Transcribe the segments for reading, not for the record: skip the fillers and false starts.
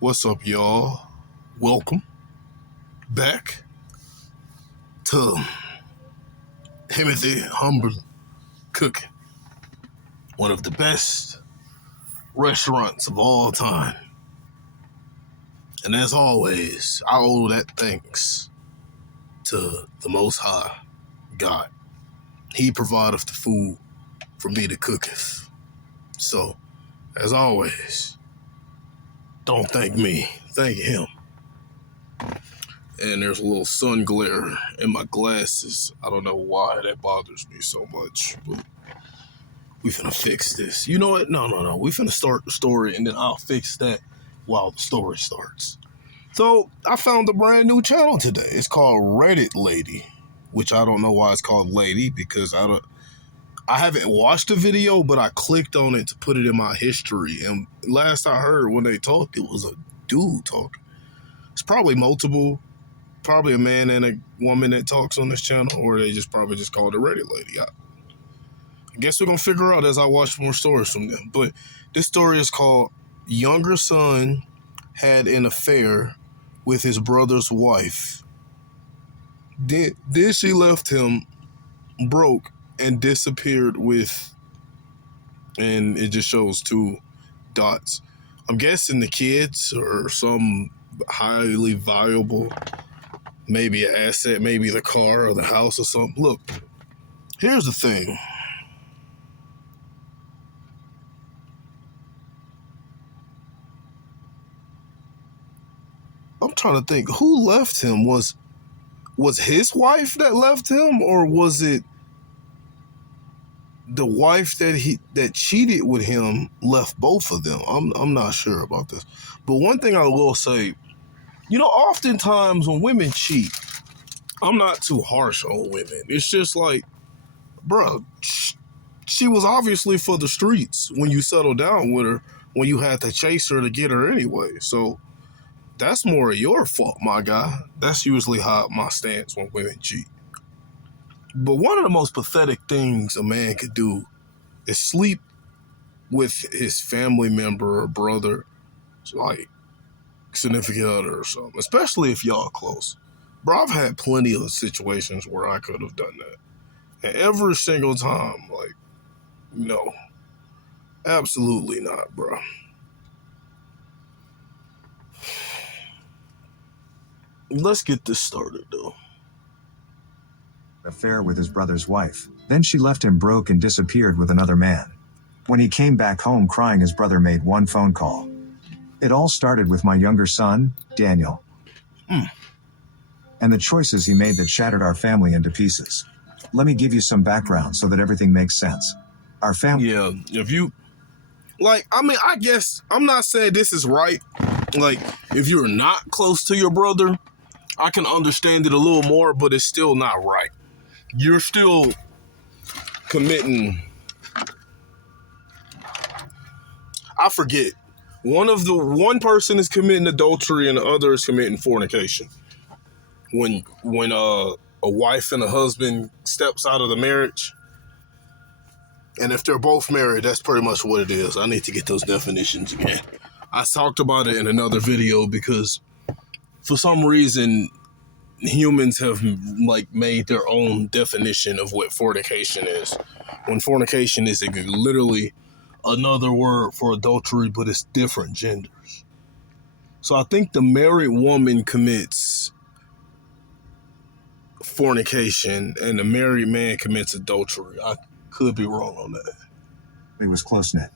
What's up, y'all? Welcome back to Timothy Humber Cooking, one of the best restaurants of all time. And as always, I owe that thanks to the Most High God. He provideth the food for me to cooketh. So, as always, don't thank me, thank him. And there's a little sun glare in my glasses. I don't know why that bothers me so much, but we finna fix this. You know what? No. We finna start the story, and then I'll fix that while the story starts. So, I found a brand new channel today. It's called Reddit Lady, which I don't know why it's called Lady, because I haven't watched the video, but I clicked on it to put it in my history. And last I heard, when they talked, it was a dude talking. It's probably probably a man and a woman that talks on this channel, or they probably just called it Reddit Lady. I guess we're going to figure out as I watch more stories from them. But this story is called Younger Son Had an Affair with His Brother's Wife. Then she left him broke and disappeared with, and it just shows 2 dots. I'm guessing the kids or some highly valuable, maybe an asset, maybe the car or the house or something. Look, here's the thing. I'm trying to think, who left him? Was his wife that left him, or was it the wife that cheated with him left both of them? I'm not sure about this. But one thing I will say, oftentimes when women cheat, I'm not too harsh on women. It's just like, bro, she was obviously for the streets when you settled down with her, when you had to chase her to get her anyway. So that's more of your fault, my guy. That's usually how my stance when women cheat. But one of the most pathetic things a man could do is sleep with his family member or brother, like significant other or something, especially if y'all close. Bro, I've had plenty of situations where I could have done that. And every single time, like, no, absolutely not, bro. Let's get this started, though. Affair with his brother's wife. Then she left him broke and disappeared with another man. When he came back home crying, his brother made one phone call. It all started with my younger son, Daniel. And the choices he made that shattered our family into pieces. Let me give you some background so that everything makes sense. Our family... Yeah, if you... Like, I guess, I'm not saying this is right. Like, if you're not close to your brother, I can understand it a little more, but it's still not right. You're still committing... I forget. One person is committing adultery and the other is committing fornication. When a wife and a husband steps out of the marriage, and if they're both married, that's pretty much what it is. I need to get those definitions again. I talked about it in another video because for some reason humans have made their own definition of what fornication is. When fornication is literally another word for adultery, but it's different genders. So I think the married woman commits fornication and the married man commits adultery. I could be wrong on that. It was close-knit.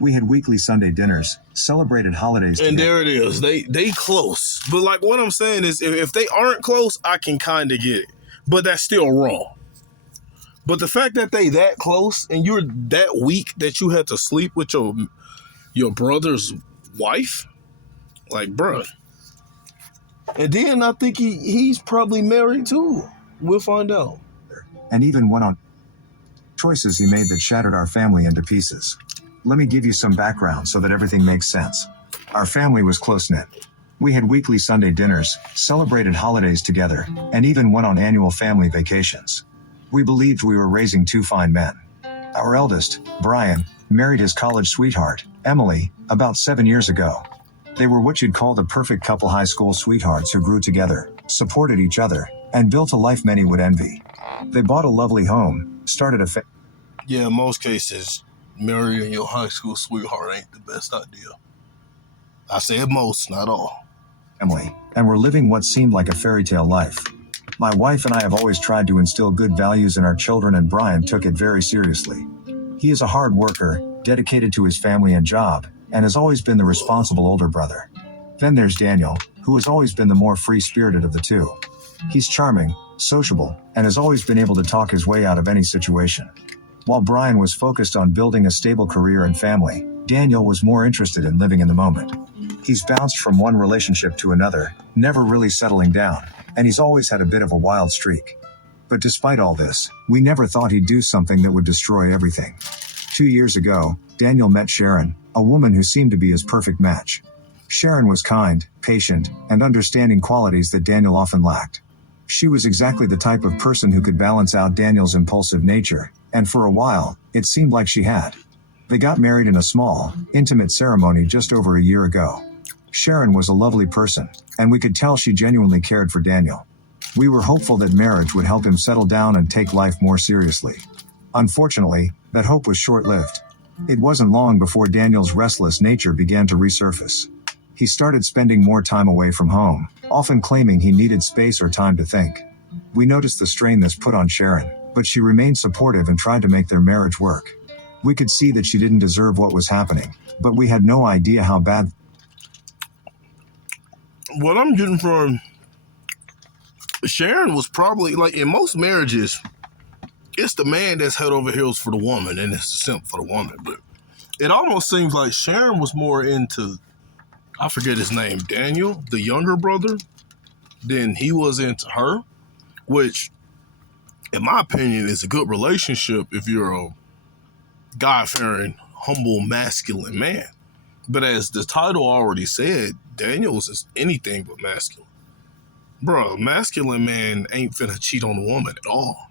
We had weekly Sunday dinners, celebrated holidays and together. There it is. They close. But like what I'm saying is if they aren't close, I can kind of get it. But that's still wrong. But the fact that they that close and you're that weak that you had to sleep with your brother's wife, like, bruh. And then I think he's probably married too. We'll find out. And even went on choices he made that shattered our family into pieces. Let me give you some background so that everything makes sense. Our family was close-knit. We had weekly Sunday dinners, celebrated holidays together, and even went on annual family vacations. We believed we were raising 2 fine men. Our eldest, Brian, married his college sweetheart, Emily, about 7 years ago. They were what you'd call the perfect couple, high school sweethearts who grew together, supported each other, and built a life many would envy. They bought a lovely home, started a Yeah, in most cases, marrying your high school sweetheart ain't the best idea. I said most, not all. family, and were living what seemed like a fairy tale life. My wife and I have always tried to instill good values in our children, and Brian took it very seriously. He is a hard worker, dedicated to his family and job, and has always been the responsible older brother. Then there's Daniel, who has always been the more free-spirited of the two. He's charming, sociable, and has always been able to talk his way out of any situation. While Brian was focused on building a stable career and family, Daniel was more interested in living in the moment. He's bounced from one relationship to another, never really settling down, and he's always had a bit of a wild streak. But despite all this, we never thought he'd do something that would destroy everything. 2 years ago, Daniel met Sharon, a woman who seemed to be his perfect match. Sharon was kind, patient, and understanding, qualities that Daniel often lacked. She was exactly the type of person who could balance out Daniel's impulsive nature, and for a while, it seemed like she had. They got married in a small, intimate ceremony just over a year ago. Sharon was a lovely person, and we could tell she genuinely cared for Daniel. We were hopeful that marriage would help him settle down and take life more seriously. Unfortunately, that hope was short-lived. It wasn't long before Daniel's restless nature began to resurface. He started spending more time away from home, often claiming he needed space or time to think. We noticed the strain this put on Sharon, but she remained supportive and tried to make their marriage work. We could see that she didn't deserve what was happening, but we had no idea how bad. What I'm getting from Sharon was probably, like in most marriages, it's the man that's head over heels for the woman and it's the simp for the woman. But it almost seems like Sharon was more into, I forget his name, Daniel, the younger brother, than he was into her, which, in my opinion, is a good relationship if you're a God-fearing, humble, masculine man. But as the title already said, Daniel's is anything but masculine. Bro, a masculine man ain't finna cheat on a woman at all.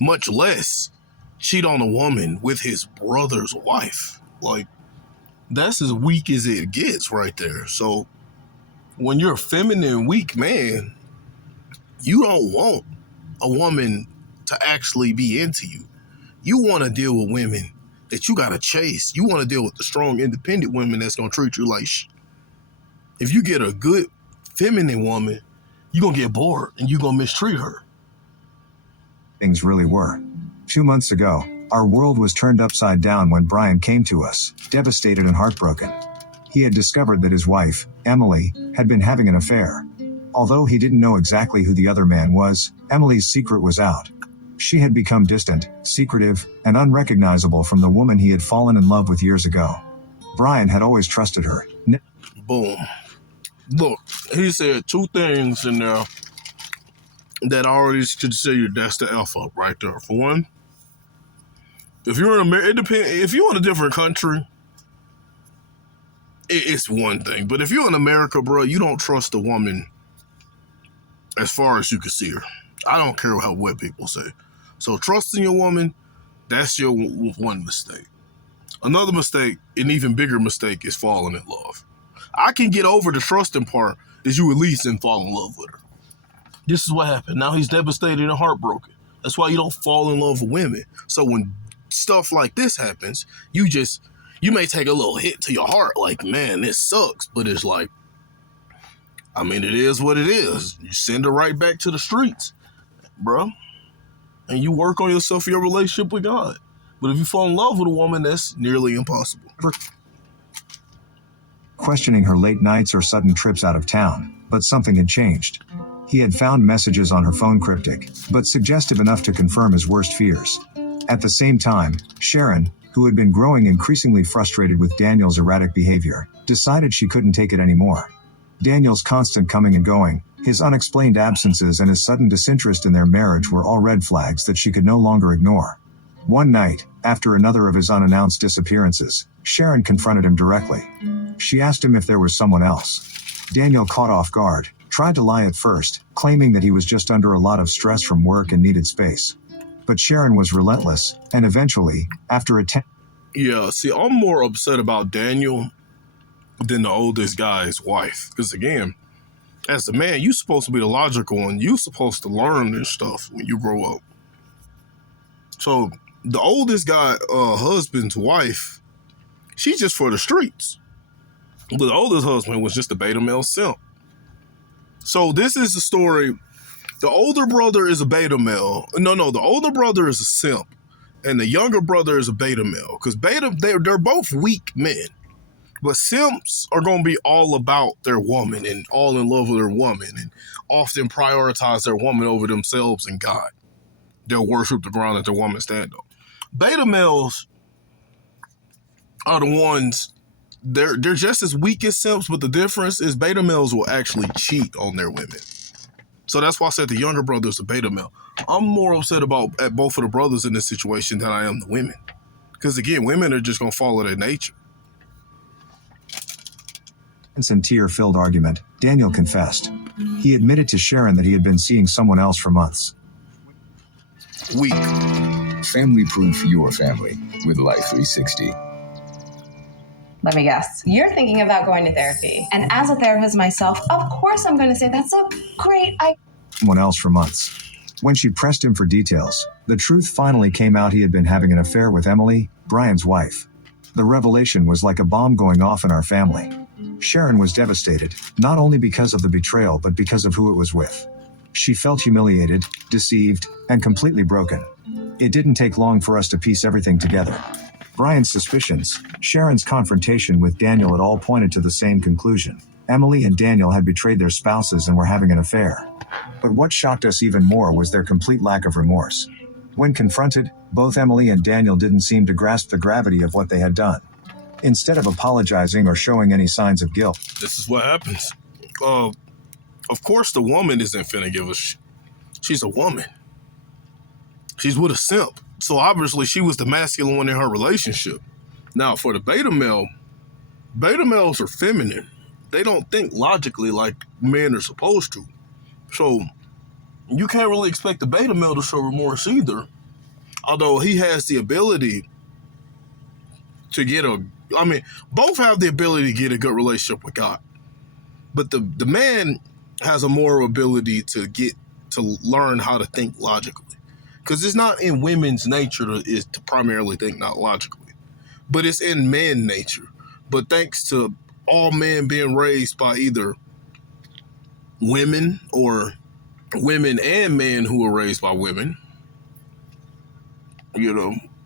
Much less cheat on a woman with his brother's wife. Like, that's as weak as it gets right there. So, when you're a feminine, weak man, you don't want a woman to actually be into you. You want to deal with women that you got to chase. You want to deal with the strong, independent women that's going to treat you like shit. If you get a good feminine woman, you're going to get bored and you're going to mistreat her. Things really were. 2 months ago, our world was turned upside down when Brian came to us, devastated and heartbroken. He had discovered that his wife, Emily, had been having an affair. Although he didn't know exactly who the other man was, Emily's secret was out. She had become distant, secretive, and unrecognizable from the woman he had fallen in love with years ago. Brian had always trusted her. Boom. Look, he said two things in there that I already consider that's the F up right there. For one, if you're in if you're in a different country, it's one thing. But if you're in America, bro, you don't trust a woman as far as you can see her. I don't care what people say. So trusting your woman, that's your one mistake. Another mistake, an even bigger mistake, is falling in love. I can get over the trusting part, is you at least didn't fall in love with her. This is what happened. Now he's devastated and heartbroken. That's why you don't fall in love with women. So when stuff like this happens, you may take a little hit to your heart, like, man, this sucks. But it's like, I mean, it is what it is. You send her right back to the streets, bro. And you work on yourself for your relationship with God. But if you fall in love with a woman, that's nearly impossible. Questioning her late nights or sudden trips out of town, but something had changed. He had found messages on her phone cryptic, but suggestive enough to confirm his worst fears. At the same time, Sharon, who had been growing increasingly frustrated with Daniel's erratic behavior, decided she couldn't take it anymore. Daniel's constant coming and going, his unexplained absences, and his sudden disinterest in their marriage were all red flags that she could no longer ignore. One night, after another of his unannounced disappearances, Sharon confronted him directly. She asked him if there was someone else. Daniel, caught off guard, tried to lie at first, claiming that he was just under a lot of stress from work and needed space. But Sharon was relentless, and eventually, after a Yeah, see, I'm more upset about Daniel than the oldest guy's wife. Because again, as the man, you're supposed to be the logical one. You're supposed to learn this stuff when you grow up. So the oldest guy, husband's wife, she's just for the streets. But the oldest husband was just a beta male simp. So this is the story. The older brother is a beta male. No, the older brother is a simp. And the younger brother is a beta male. Because they're both weak men. But simps are going to be all about their woman and all in love with their woman and often prioritize their woman over themselves and God. They'll worship the ground that their woman stand on. Beta males are the ones, they're just as weak as simps, but the difference is beta males will actually cheat on their women. So that's why I said the younger brother is a beta male. I'm more upset at both of the brothers in this situation than I am the women. Because again, women are just going to follow their nature. In tear-filled argument, Daniel confessed. He admitted to Sharon that he had been seeing someone else for months. Weak. Family proof your family with Life 360. Let me guess. You're thinking about going to therapy. And as a therapist myself, of course I'm going to say that's a great idea. Someone else for months. When she pressed him for details, the truth finally came out. He had been having an affair with Emily, Brian's wife. The revelation was like a bomb going off in our family. Sharon was devastated, not only because of the betrayal but because of who it was with. She felt humiliated, deceived, and completely broken. It didn't take long for us to piece everything together. Brian's suspicions, Sharon's confrontation with Daniel, it all pointed to the same conclusion. Emily and Daniel had betrayed their spouses and were having an affair. But what shocked us even more was their complete lack of remorse. When confronted, both Emily and Daniel didn't seem to grasp the gravity of what they had done. Instead of apologizing or showing any signs of guilt. This is what happens. Of course, the woman isn't finna give a she's a woman. She's with a simp. So obviously she was the masculine one in her relationship. Now for the beta males are feminine. They don't think logically like men are supposed to. So you can't really expect the beta male to show remorse either. Although he has the ability to both have the ability to get a good relationship with God. But the man has a moral ability to learn how to think logically. Because it's not in women's nature to primarily think not logically. But it's in man's nature. But thanks to all men being raised by either women or women and men who are raised by women,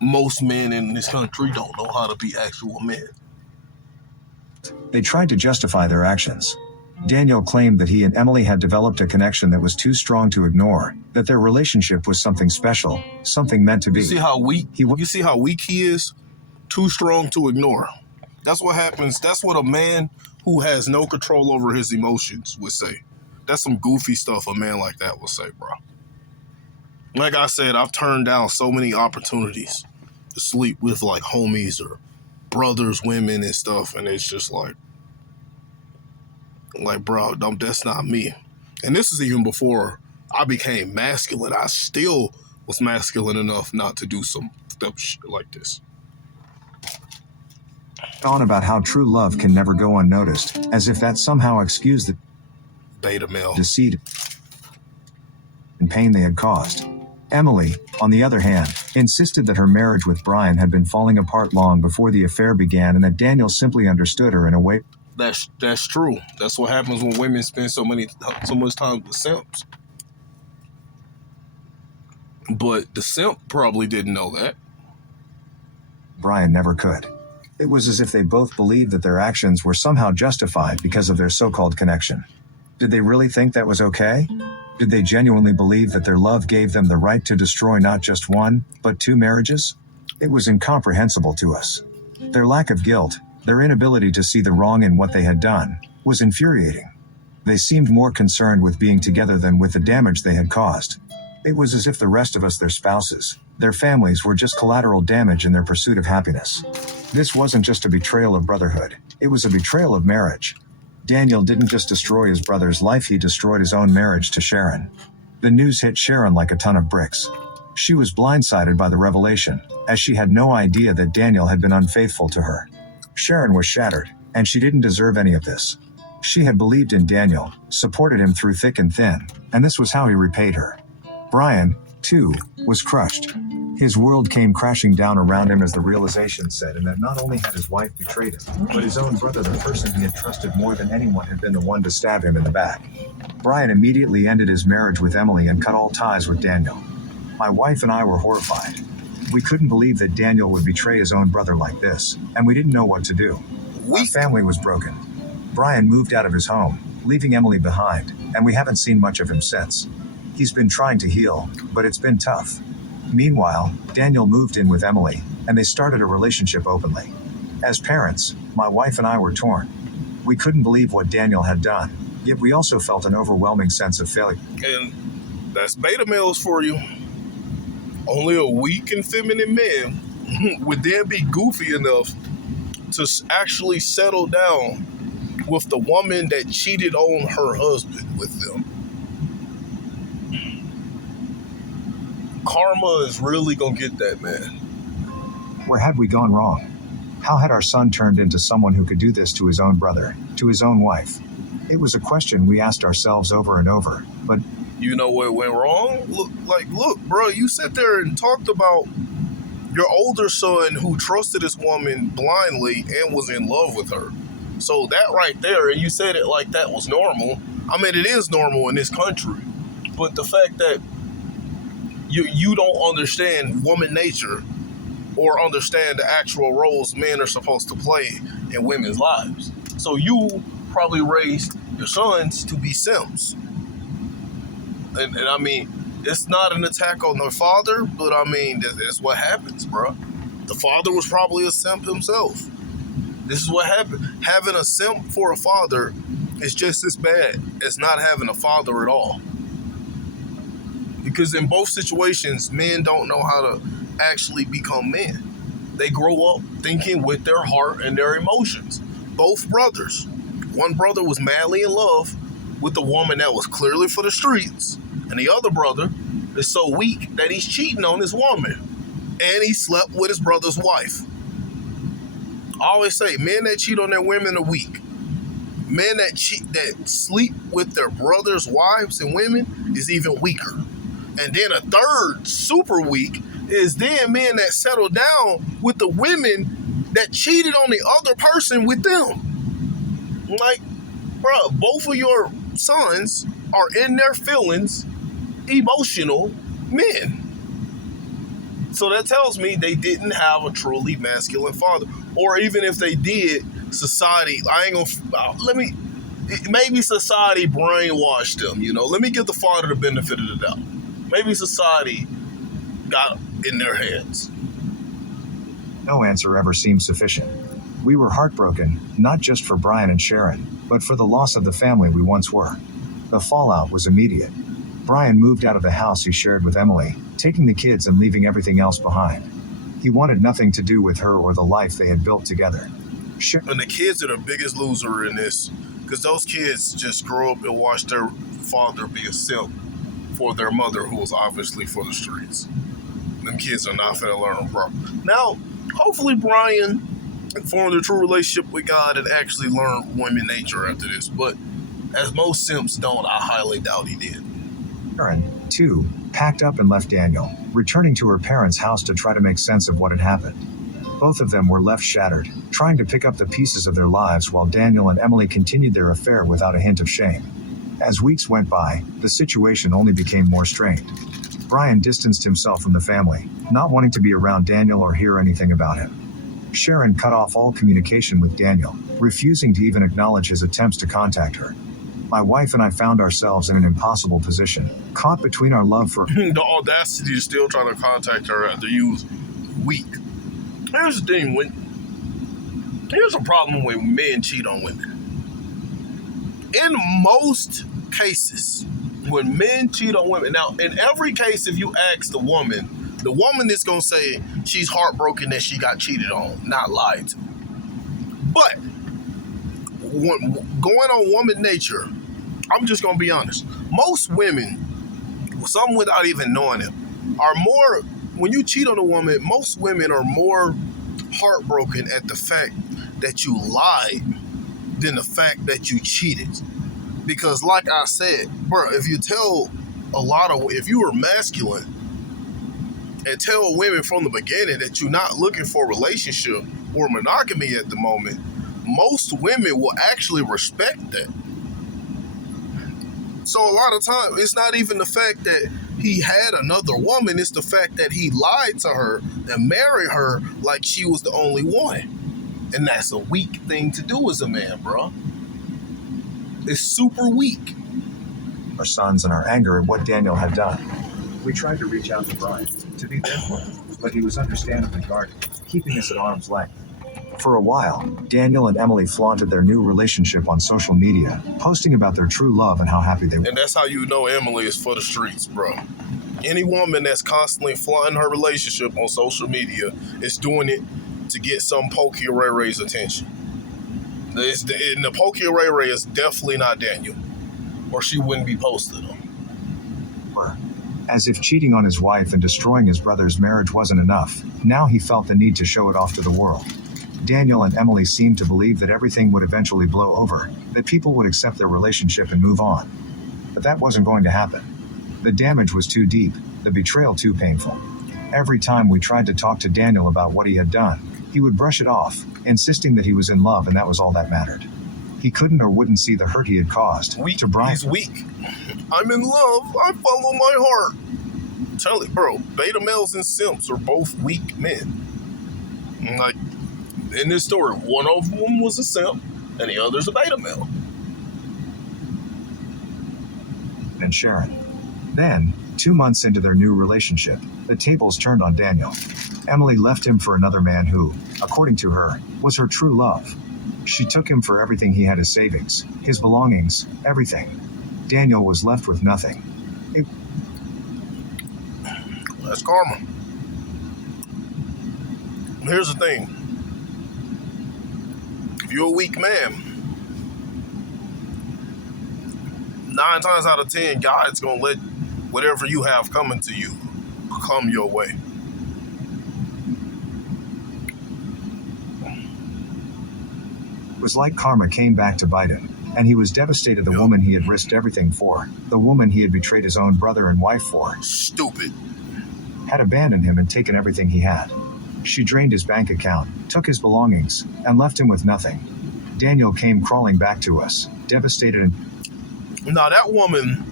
most men in this country don't know how to be actual men. They tried to justify their actions. Daniel claimed that he and Emily had developed a connection that was too strong to ignore, that their relationship was something special, something meant to be. You see how weak he is? Too strong to ignore. That's what happens. That's what a man who has no control over his emotions would say. That's some goofy stuff a man like that would say, bro. Like I said, I've turned down so many opportunities to sleep with like homies or brothers, women and stuff. And it's just like, bro, that's not me. And this is even before I became masculine. I still was masculine enough not to do some stuff like this. On about how true love can never go unnoticed, as if that somehow excused the beta male deceit and pain they had caused. Emily, on the other hand, insisted that her marriage with Brian had been falling apart long before the affair began and that Daniel simply understood her in a way. That's true. That's what happens when women spend so much time with simps. But the simp probably didn't know that. Brian never could. It was as if they both believed that their actions were somehow justified because of their so-called connection. Did they really think that was okay? Did they genuinely believe that their love gave them the right to destroy not just one, but two marriages? It was incomprehensible to us. Their lack of guilt, their inability to see the wrong in what they had done, was infuriating. They seemed more concerned with being together than with the damage they had caused. It was as if the rest of us, their spouses, their families, were just collateral damage in their pursuit of happiness. This wasn't just a betrayal of brotherhood, it was a betrayal of marriage. Daniel didn't just destroy his brother's life, he destroyed his own marriage to Sharon. The news hit Sharon like a ton of bricks. She was blindsided by the revelation, as she had no idea that Daniel had been unfaithful to her. Sharon was shattered. And she didn't deserve any of this. She had believed in Daniel, supported him through thick and thin, and this was how he repaid her. Brian, too, was crushed. His world came crashing down around him as the realization set in that not only had his wife betrayed him, but his own brother, the person he had trusted more than anyone, had been the one to stab him in the back. Brian immediately ended his marriage with Emily and cut all ties with Daniel. My wife and I were horrified. We couldn't believe that Daniel would betray his own brother like this, and we didn't know what to do. Our family was broken. Brian moved out of his home, leaving Emily behind, and we haven't seen much of him since. He's been trying to heal, but it's been tough. Meanwhile, Daniel moved in with Emily, and they started a relationship openly. As parents, my wife and I were torn. We couldn't believe what Daniel had done, yet we also felt an overwhelming sense of failure. And that's beta males for you. Only a weak and feminine man would then be goofy enough to actually settle down with the woman that cheated on her husband with them. Karma is really gonna get that man. Where had we gone wrong? How had our son turned into someone who could do this to his own brother, to his own wife? It was a question we asked ourselves over and over, but you know what went wrong? Look, bro, you sit there and talked about your older son who trusted this woman blindly and was in love with her. So that right there, and you said it like that was normal. I mean, it is normal in this country, but the fact that you don't understand woman nature or understand the actual roles men are supposed to play in women's lives. So you probably raised your sons to be simps. And I mean, it's not an attack on their father, but I mean, that's what happens, bro. The father was probably a simp himself. This is what happened. Having a simp for a father is just as bad as not having a father at all. Because in both situations, men don't know how to actually become men. They grow up thinking with their heart and their emotions. Both brothers. One brother was madly in love with a woman that was clearly for the streets, and the other brother is so weak that he's cheating on his woman, and he slept with his brother's wife. I always say, men that cheat on their women are weak. Men that sleep with their brothers' wives and women is even weaker. And then a third, super weak, is then men that settle down with the women that cheated on the other person with them. Like, bro, both of your sons are in their feelings, emotional men. So that tells me they didn't have a truly masculine father. Or even if they did, society, maybe society brainwashed them, you know. Let me give the father the benefit of the doubt. Maybe society got in their heads. No answer ever seemed sufficient. We were heartbroken, not just for Brian and Sharon, but for the loss of the family we once were. The fallout was immediate. Brian moved out of the house he shared with Emily, taking the kids and leaving everything else behind. He wanted nothing to do with her or the life they had built together. And the kids are the biggest loser in this, because those kids just grow up and watch their father be a simp for their mother, who was obviously for the streets. Them kids are not finna learn proper. Now, hopefully Brian formed a true relationship with God and actually learned women nature after this. But as most simps don't, I highly doubt he did. Sharon, too, packed up and left Daniel, returning to her parents' house to try to make sense of what had happened. Both of them were left shattered, trying to pick up the pieces of their lives while Daniel and Emily continued their affair without a hint of shame. As weeks went by, the situation only became more strained. Brian distanced himself from the family, not wanting to be around Daniel or hear anything about him. Sharon cut off all communication with Daniel, refusing to even acknowledge his attempts to contact her. My wife and I found ourselves in an impossible position, caught between our love for the audacity to still trying to contact her after you was weak. Here's the thing, here's a problem when men cheat on women. In most cases, when men cheat on women, now in every case, if you ask the woman is gonna say she's heartbroken that she got cheated on, not lied to. But going on woman nature, I'm just gonna be honest. Most women, some without even knowing it, are more, when you cheat on a woman, most women are more heartbroken at the fact that you lied than the fact that you cheated. Because like I said, bro, if you were masculine and tell women from the beginning that you're not looking for a relationship or monogamy at the moment, most women will actually respect that. So a lot of times, it's not even the fact that he had another woman, it's the fact that he lied to her and married her like she was the only one. And that's a weak thing to do as a man, bro. It's super weak. Our sons and our anger at what Daniel had done. We tried to reach out to Brian to be there for him, but he was understandably guarded, keeping us at arm's length. For a while, Daniel and Emily flaunted their new relationship on social media, posting about their true love and how happy they were. And that's how you know Emily is for the streets, bro. Any woman that's constantly flaunting her relationship on social media is doing it to get some Pokey Ray Ray's attention. And the Pokey Ray Ray is definitely not Daniel, or she wouldn't be posting them. As if cheating on his wife and destroying his brother's marriage wasn't enough, now he felt the need to show it off to the world. Daniel and Emily seemed to believe that everything would eventually blow over, that people would accept their relationship and move on. But that wasn't going to happen. The damage was too deep, the betrayal too painful. Every time we tried to talk to Daniel about what he had done, he would brush it off, insisting that he was in love and that was all that mattered. He couldn't or wouldn't see the hurt he had caused. Weak. To Brian. He's weak. I'm in love. I follow my heart. Tell it, bro. Beta males and simps are both weak men. Like, in this story, one of them was a simp and the other's a beta male. And Sharon. Then, 2 months into their new relationship, the tables turned on Daniel. Emily left him for another man who, according to her, was her true love. She took him for everything he had: his savings, his belongings, everything. Daniel was left with nothing. That's karma. Here's the thing. If you're a weak man, 9 times out of 10, God's going to let whatever you have coming to you come your way. It was like karma came back to bite him, and he was devastated. The woman he had risked everything for, the woman he had betrayed his own brother and wife for, Stupid. had abandoned him and taken everything he had. She drained his bank account, took his belongings, and left him with nothing. Daniel came crawling back to us, devastated and... Now, that woman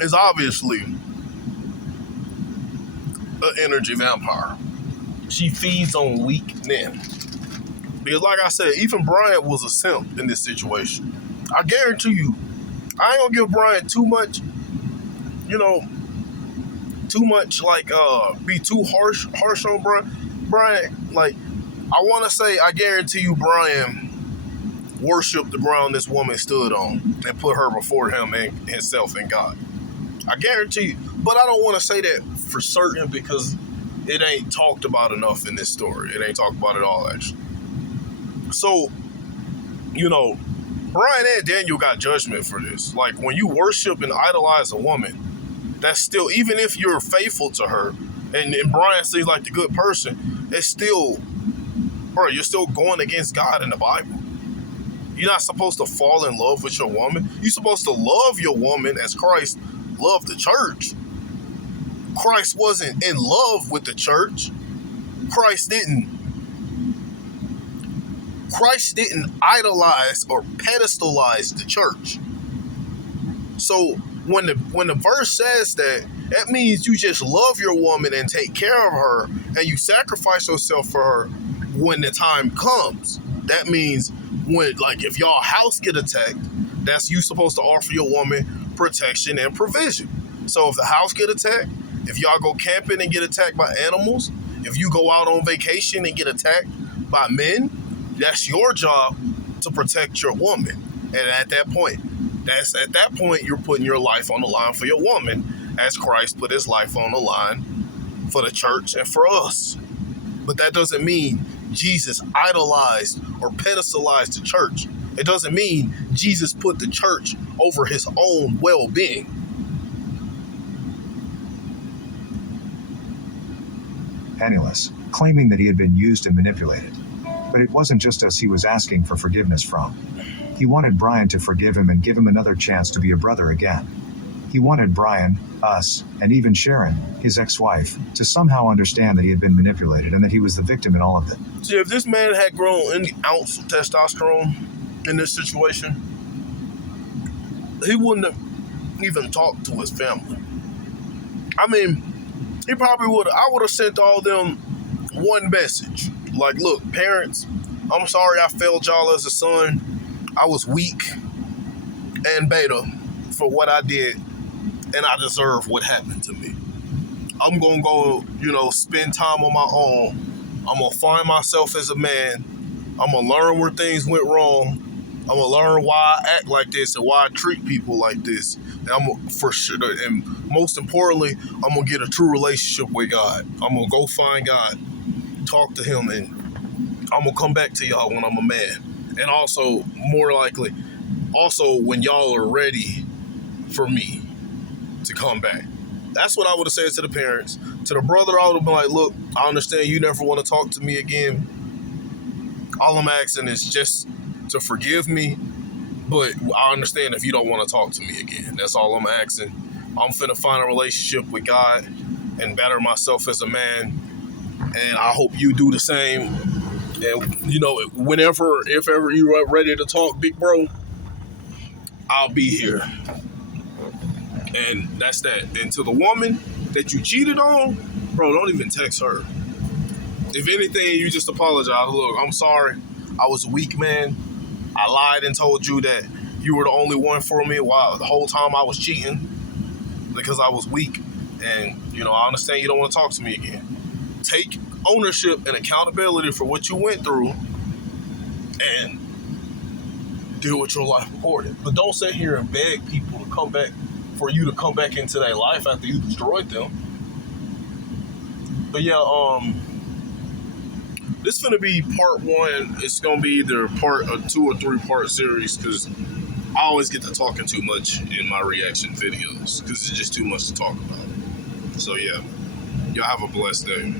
is obviously an energy vampire. She feeds on weak men. Because like I said, even Brian was a simp in this situation. I guarantee you, I ain't gonna give Brian too much, be too harsh on Brian. Brian, like, I want to say, I guarantee you Brian worshipped the ground this woman stood on and put her before him and himself and God. I guarantee you. But I don't want to say that for certain because it ain't talked about enough in this story. It ain't talked about at all, actually. So, Brian and Daniel got judgment for this. Like, when you worship and idolize a woman, that's still, even if you're faithful to her, and Brian seems like the good person, it's still, bro, you're still going against God in the Bible. You're not supposed to fall in love with your woman. You're supposed to love your woman as Christ loved the church. Christ wasn't in love with the church. Christ didn't idolize or pedestalize the church. So when the verse says that means you just love your woman and take care of her and you sacrifice yourself for her when the time comes. That means when, like, if y'all house get attacked, that's you supposed to offer your woman protection and provision. So if the house get attacked, if y'all go camping and get attacked by animals, if you go out on vacation and get attacked by men, that's your job to protect your woman. And at that point, you're putting your life on the line for your woman, as Christ put his life on the line for the church and for us. But that doesn't mean Jesus idolized or pedestalized the church. It doesn't mean Jesus put the church over his own well-being. Penniless, claiming that he had been used and manipulated. But it wasn't just us he was asking for forgiveness from. He wanted Brian to forgive him and give him another chance to be a brother again. He wanted Brian, us, and even Sharon, his ex-wife, to somehow understand that he had been manipulated and that he was the victim in all of it. See, if this man had grown any ounce of testosterone in this situation, he wouldn't have even talked to his family. I mean, he probably would. I would have sent all them one message. Like, look, parents, I'm sorry I failed y'all as a son. I was weak and beta for what I did, and I deserve what happened to me. I'm going to go, spend time on my own. I'm going to find myself as a man. I'm going to learn where things went wrong. I'm going to learn why I act like this and why I treat people like this. And for sure, and most importantly, I'm going to get a true relationship with God. I'm going to go find God, talk to him, and I'm going to come back to y'all when I'm a man. And also, more likely, when y'all are ready for me to come back. That's what I would have said to the parents. To the brother, I would have been like, look, I understand you never want to talk to me again. All I'm asking is just to forgive me, but I understand if you don't want to talk to me again. That's all I'm asking. I'm finna find a relationship with God and better myself as a man, and I hope you do the same. And, whenever, if ever you are ready to talk, big bro, I'll be here. And that's that. And to the woman that you cheated on, bro, don't even text her. If anything, you just apologize. Look, I'm sorry. I was a weak man. I lied and told you that you were the only one for me while the whole time I was cheating because I was weak. And, I understand you don't want to talk to me again. Take ownership and accountability for what you went through and deal with your life accordingly. But don't sit here and beg people to come back, for you to come back into their life after you destroyed them. But yeah, this is gonna be part one. It's gonna be either part a 2 or 3 part series because I always get to talking too much in my reaction videos because it's just too much to talk about. So yeah, y'all have a blessed day.